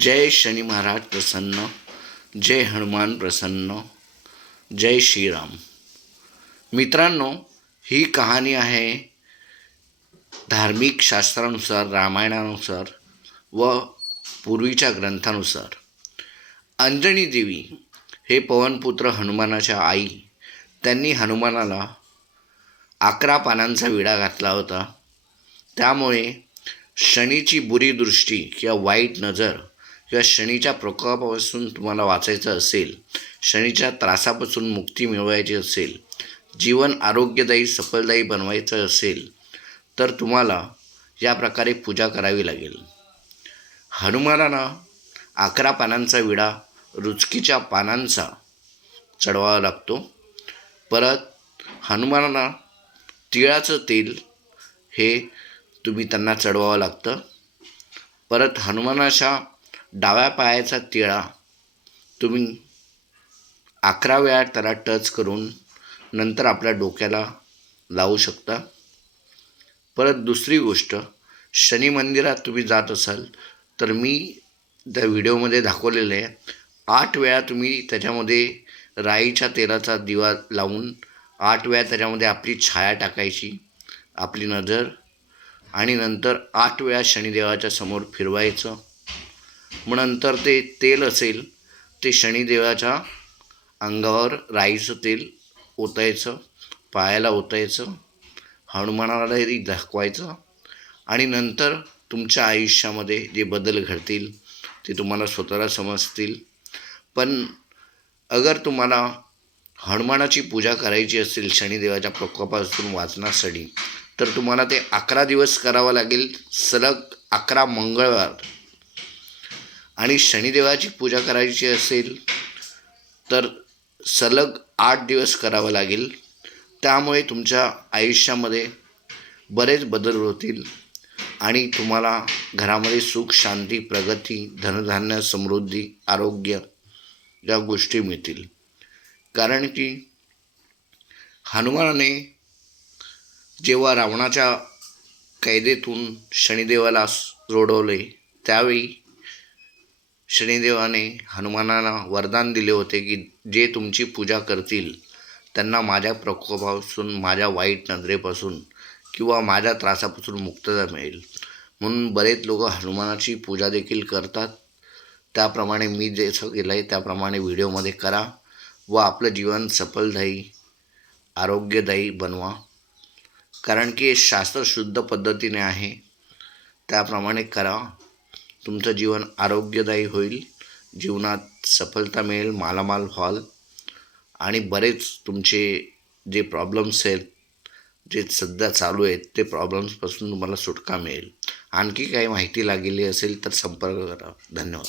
जय शनी महाराज प्रसन्न जय हनुमान प्रसन्न जय श्रीराम. मित्रांनो ही कहाणी आहे धार्मिक शास्त्रानुसार रामायणानुसार व पूर्वीच्या ग्रंथानुसार. अंजनी देवी हे पवनपुत्र हनुमानाच्या आई त्यांनी हनुमानाला अकरा पानांचा विडा घातला होता. त्यामुळे शनीची बुरी दृष्टी किंवा वाईट नजर किंवा शनीच्या प्रकोपापासून तुम्हाला वाचायचं असेल शनीच्या त्रासापासून मुक्ती मिळवायची असेल जीवन आरोग्यदायी सफलदायी बनवायचं असेल तर तुम्हाला या प्रकारे पूजा करावी लागेल. हनुमानाला अकरा पानांचा विडा रुचकीच्या पानांचा चढवावा लागतो. परत हनुमानाला तिळाचं तेल हे तुम्ही त्यांना चढवावं लागतं. परत हनुमानाच्या डाव्या पायाचा तिळा तुम्ही अकरा वेळा त्याला टच करून नंतर आपल्या डोक्याला लावू शकता. परत दुसरी गोष्ट शनी मंदिरात तुम्ही जात असाल तर मी त्या व्हिडिओमध्ये दाखवलेलं आहे आठ वेळा तुम्ही त्याच्यामध्ये राईच्या तेलाचा दिवा लावून आठ वेळा त्याच्यामध्ये आपली छाया टाकायची आपली नजर आणि नंतर आठ वेळा शनिदेवाच्या समोर फिरवायचं. मग नंतर ते तेल असेल ते शनिदेवाच्या अंगावर राईचं तेल ओतायचं पायाला ओतायचं हनुमानालाही दाखवायचं आणि नंतर तुमच्या आयुष्यामध्ये जे बदल घडतील ते तुम्हाला स्वतःला समजतील. पण अगर तुम्हाला हनुमानाची पूजा करायची असेल शनिदेवाच्या प्रकोपासून वाचण्यासाठी तर तुम्हाला ते अकरा दिवस करावं लागेल. सलग अकरा मंगळवार. आणि शनिदेवाची पूजा करायची असेल तर सलग आठ दिवस करावं लागेल. त्यामुळे तुमच्या आयुष्यामध्ये बरेच बदल होतील आणि तुम्हाला घरामध्ये सुख शांती प्रगती धनधान्य समृद्धी आरोग्य या गोष्टी मिळतील. कारण की हनुमानाने जेव्हा रावणाच्या कैदेतून शनिदेवाला सोडवले त्यावेळी शनिदेवाने हनुमानांना वरदान दिले होते की जे तुमची पूजा करतील त्यांना माझ्या प्रकोपापासून माझ्या वाईट नजरेपासून किंवा माझ्या त्रासापासून मुक्तता मिळेल. म्हणून बरेच लोक हनुमानाची पूजा देखील करतात. त्याप्रमाणे मी जसं केलं आहे त्याप्रमाणे व्हिडिओमध्ये करा व आपलं जीवन सफलदायी आरोग्यदायी बनवा. कारण की शास्त्र शुद्ध पद्धतीने आहे. त्याप्रमाणे करा. तुमचं जीवन आरोग्यदायी होईल जीवनात सफलता मिळेल मालामाल व्हाल. आणि बरेच तुमचे जे प्रॉब्लेम्स आहेत जे सध्या चालू आहेत ते प्रॉब्लेम्सपासून तुम्हाला सुटका मिळेल. आणखी काही माहिती लागलेली असेल तर संपर्क करा. धन्यवाद.